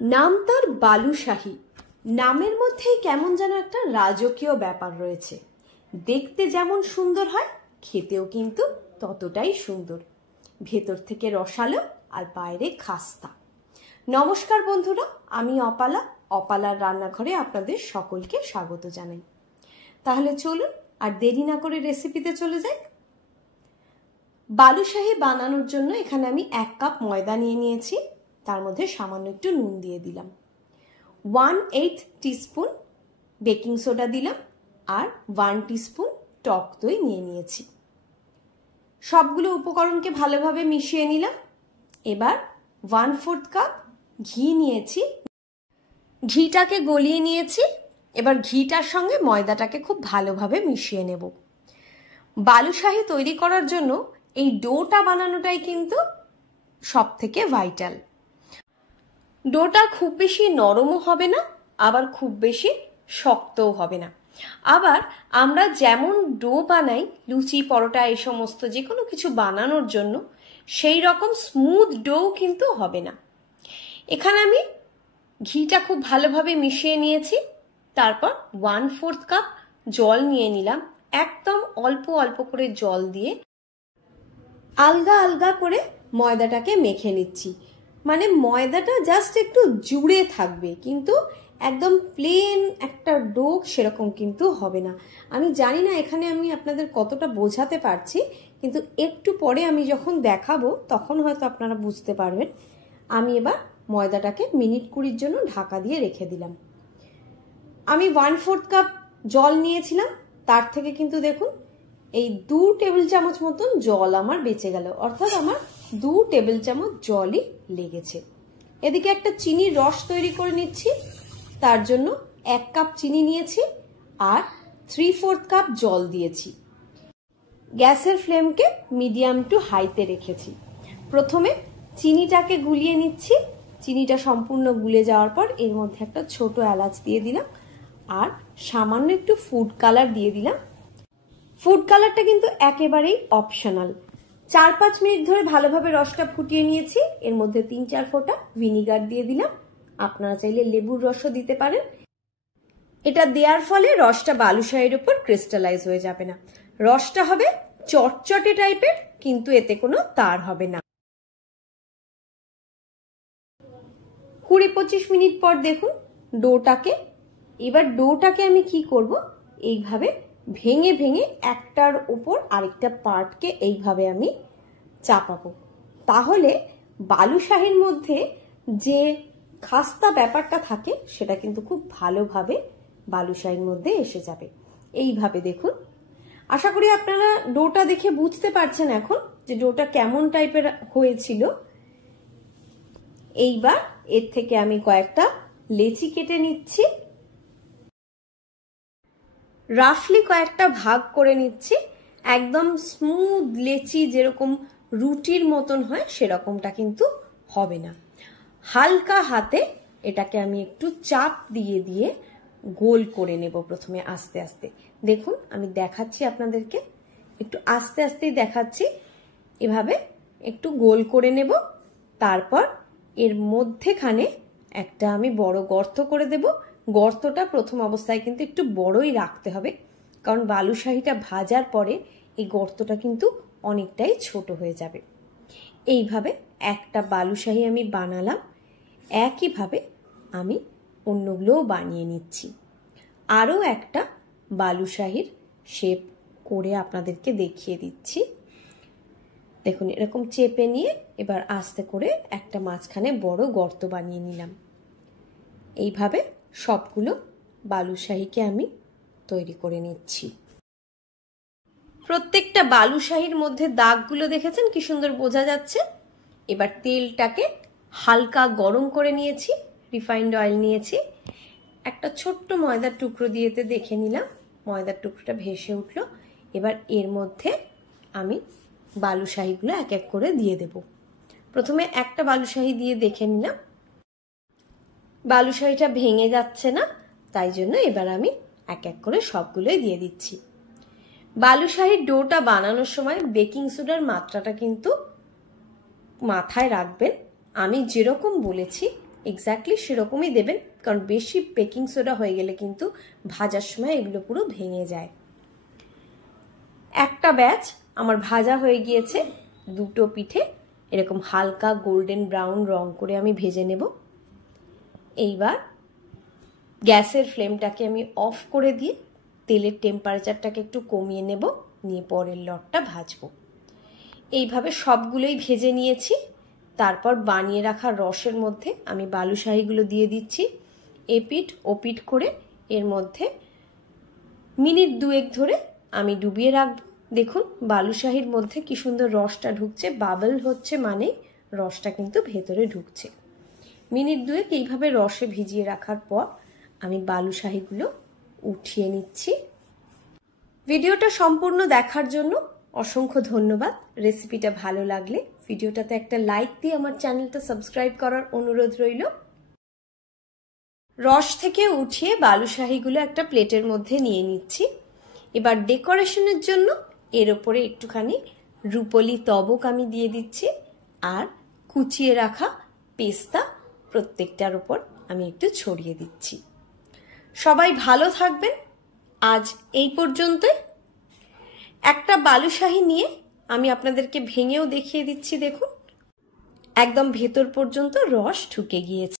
নাম তার বালুশাহী। নামের মধ্যেই কেমন যেন একটা রাজকীয় ব্যাপার রয়েছে। দেখতে যেমন সুন্দর হয়, খেতেও কিন্তু ততটাই সুন্দর। ভেতর থেকে রসালো আর বাইরে খাস্তা। নমস্কার বন্ধুরা, আমি অপালা। অপালার রান্নাঘরে আপনাদের সকলকে স্বাগত জানাই। তাহলে চলুন আর দেরি না করে রেসিপিতে চলে যাই। বালুশাহী বানানোর জন্য এখানে আমি 1 কাপ ময়দা নিয়ে নিয়েছি। তার মধ্যে সামান্য একটু নুন দিয়ে দিলাম, 1/8 টিস্পুন বেকিং সোডা দিলাম, আর 1 টিস্পুন টক দই নিয়ে নিয়েছি। সবগুলো উপকরণকে ভালোভাবে মিশিয়ে নিলাম। এবার 1/4 কাপ ঘি নিয়েছি, ঘিটাকে গলিয়ে নিয়েছি। এবার ঘিটার সঙ্গে ময়দাটাকে খুব ভালোভাবে মিশিয়ে নেব। বালুশাহী তৈরি করার জন্য এই ডোটা বানানোটাই কিন্তু সব থেকে ভাইটাল। ডোটা খুব বেশি নরমও হবে না, আবার খুব বেশি শক্তও হবে না। আবার আমরা যেমন ডো বানাই লুচি, পরোটা, এই সমস্ত যে কোনো কিছু বানানোর জন্য, সেই রকম স্মুথ ডো কিন্তু হবে না। এখানে আমি ঘিটা খুব ভালোভাবে মিশিয়ে নিয়েছি। তারপর 1/4 কাপ জল নিয়ে নিলাম। একদম অল্প অল্প করে জল দিয়ে আলগা আলগা করে ময়দাটাকে মেখে নিচ্ছি। মানে ময়দাটা জাস্ট একটু জুড়ে থাকবে, কিন্তু একদম প্লেন একটা ডো সেরকম কিন্তু হবে না। আমি জানি না এখানে আমি আপনাদের কতটা বোঝাতে পারছি, কিন্তু একটু পরে আমি যখন দেখাবো তখন হয়তো আপনারা বুঝতে পারবেন। আমি এবার ময়দাটাকে মিনিট 20 জন্য ঢাকা দিয়ে রেখে দিলাম। আমি 1/4 কাপ জল নিয়েছিলাম, তার থেকে কিন্তু দেখুন এই 2 টেবিল চামচ মতন জল আমার বেঁচে গেল, অর্থাৎ আমার 2 টেবিল চামচ জলই লেগেছে। এদিকে একটা চিনির রস তৈরি করে নিচ্ছি। তার জন্য 1 কাপ চিনি নিয়েছি আর 3/4 কাপ জল দিয়েছি। গ্যাসের ফ্লেমকে মিডিয়াম টু হাইতে রেখেছি। প্রথমে চিনিটাকে গুলিয়ে নিচ্ছি। চিনিটা সম্পূর্ণ গুলে যাওয়ার পর এর মধ্যে একটা ছোট এলাচ দিয়ে দিলাম আর সামান্য একটু ফুড কালার দিয়ে দিলাম। ফুড কালারটা কিন্তু একেবারেই অপশনাল। 4-5 মিনিট ধরে ভালোভাবে রসটা ফুটিয়ে নিয়েছি। এর মধ্যে 3-4 ফোঁটা ভিনিগার দিয়ে দিলাম। আপনারা চাইলে লেবুর রসও দিতে পারেন। এটা দেওয়ার ফলে রসটা বালুশাহীর উপর ক্রিস্টালাইজ হয়ে যাবে না। রসটা হবে চটচটে টাইপের, কিন্তু এতে কোনো তার হবে না। 20-25 মিনিট পর দেখুন ডোটাকে। এবার ডোটাকে আমি কি করব, এইভাবে ভেঙে ভেঙে একটার উপর আরেকটা পার্টকে এইভাবে আমি চাপাবো। তাহলে বালুশাহীর মধ্যে যে খাস্তা ব্যাপারটা থাকে সেটা কিন্তু খুব ভালোভাবে বালুশাহীর মধ্যে এসে যাবে। এইভাবে দেখুন। আশা করি আপনারা ডোটা দেখে বুঝতে পারছেন এখন যে ডোটা কেমন টাইপের হয়েছিল। এইবার এর থেকে আমি কয়েকটা লেচি কেটে নিচ্ছি। রাফলি কয়েকটা ভাগ করে নিচ্ছি। একদম স্মুথ লেচি যেরকম রুটির মতন হয় সেরকমটা কিন্তু হবে না। হালকা হাতে এটাকে আমি একটু চাপ দিয়ে দিয়ে গোল করে নেব প্রথমে আস্তে আস্তে। দেখুন আমি দেখাচ্ছি আপনাদেরকে, একটু আস্তে আস্তেই দেখাচ্ছি। এভাবে একটু গোল করে নেব। তারপর এর মধ্যেখানে একটা আমি বড় গর্ত করে দেব। গর্তটা প্রথম অবস্থায় কিন্তু একটু বড়ই রাখতে হবে, কারণ বালুশাহীটা ভাজার পরে এই গর্তটা কিন্তু অনেকটাই ছোট হয়ে যাবে। এইভাবে একটা বালুশাহী আমি বানালাম। একইভাবে আমি অন্যগুলোও বানিয়ে নিচ্ছি। আরও একটা বালুশাহীর শেপ করে আপনাদেরকে দেখিয়ে দিচ্ছি। দেখুন এরকম চেপে নিয়ে এবার আস্তে করে একটা মাঝখানে বড় গর্ত বানিয়ে নিলাম। এইভাবে সবগুলো বালুশাহীকে আমি তৈরি করে নিচ্ছি। প্রত্যেকটা বালুশাহীর মধ্যে দাগগুলো দেখেছেন কি সুন্দর বোঝা যাচ্ছে। এবার তেলটাকে হালকা গরম করে নিয়েছি, রিফাইন্ড অয়েল নিয়েছি। একটা ছোট্ট ময়দার টুকরো দিয়েতে দেখে নিলাম, ময়দার টুকরোটা ভেসে উঠলো। এবার এর মধ্যে আমি বালুশাহীগুলো এক এক করে দিয়ে দেব। প্রথমে একটা বালুশাহী দিয়ে দেখে নিলাম, বালুশাহীটা ভেঙে যাচ্ছে না, তাই জন্য এবার আমি এক এক করে সবগুলোই দিয়ে দিচ্ছি। বালুশাহীর ডোটা বানানোর সময় বেকিং সোডার মাত্রাটা কিন্তু মাথায় রাখবেন। আমি যেরকম বলেছি এক্স্যাক্টলি সেরকমই দেবেন, কারণ বেশি বেকিং সোডা হয়ে গেলে কিন্তু ভাজার সময় এগুলো পুরো ভেঙে যায়। একটা ব্যাচ আমার ভাজা হয়ে গিয়েছে, দুটো পিঠে এরকম হালকা গোল্ডেন ব্রাউন রং করে আমি ভেজে নেব। এইবার গ্যাসের ফ্লেমটাকে আমি অফ করে দিয়ে তেলের টেম্পারেচারটাকে একটু কমিয়ে নেব, নিয়ে পরের লটটা ভাজবো। এইভাবে সবগুলোই ভেজে নিয়েছি। তারপর বানিয়ে রাখা রসের মধ্যে আমি বালুশাহিগুলো দিয়ে দিচ্ছি। এপিঠ ওপিঠ করে এর মধ্যে মিনিট 2 ধরে আমি ডুবিয়ে রাখবো। দেখুন বালুশাহির মধ্যে কি সুন্দর রসটা ঢুকছে, বাবল হচ্ছে মানে রসটা কিন্তু ভেতরে ঢুকছে। মিনিট 2 এইভাবে রসে ভিজিয়ে রাখার পর আমি বালুশাহিগুলো উঠিয়ে নিচ্ছি। ভিডিওটা সম্পূর্ণ দেখার জন্য অসংখ্য ধন্যবাদ। রেসিপিটা ভালো লাগলে ভিডিওটাতে একটা লাইক দিয়ে আমার চ্যানেলটা সাবস্ক্রাইব করার অনুরোধ রইল। রস থেকে উঠিয়ে বালুশাহিগুলো একটা প্লেটের মধ্যে নিয়ে নিচ্ছি। এবার ডেকোরেশনের জন্য এর ওপরে একটুখানি রুপোলি তবক আমি দিয়ে দিচ্ছি, আর কুচিয়ে রাখা পেস্তা প্রত্যেকটার ওপর আমি একটু ছড়িয়ে দিচ্ছি। সবাই ভালো থাকবেন। আজ এই পর্যন্তই। একটা বালুশাহি নিয়ে আমি আপনাদেরকে ভেঙেও দেখিয়ে দিচ্ছি। দেখুন একদম ভেতর পর্যন্ত রস ঢুকে গিয়েছে।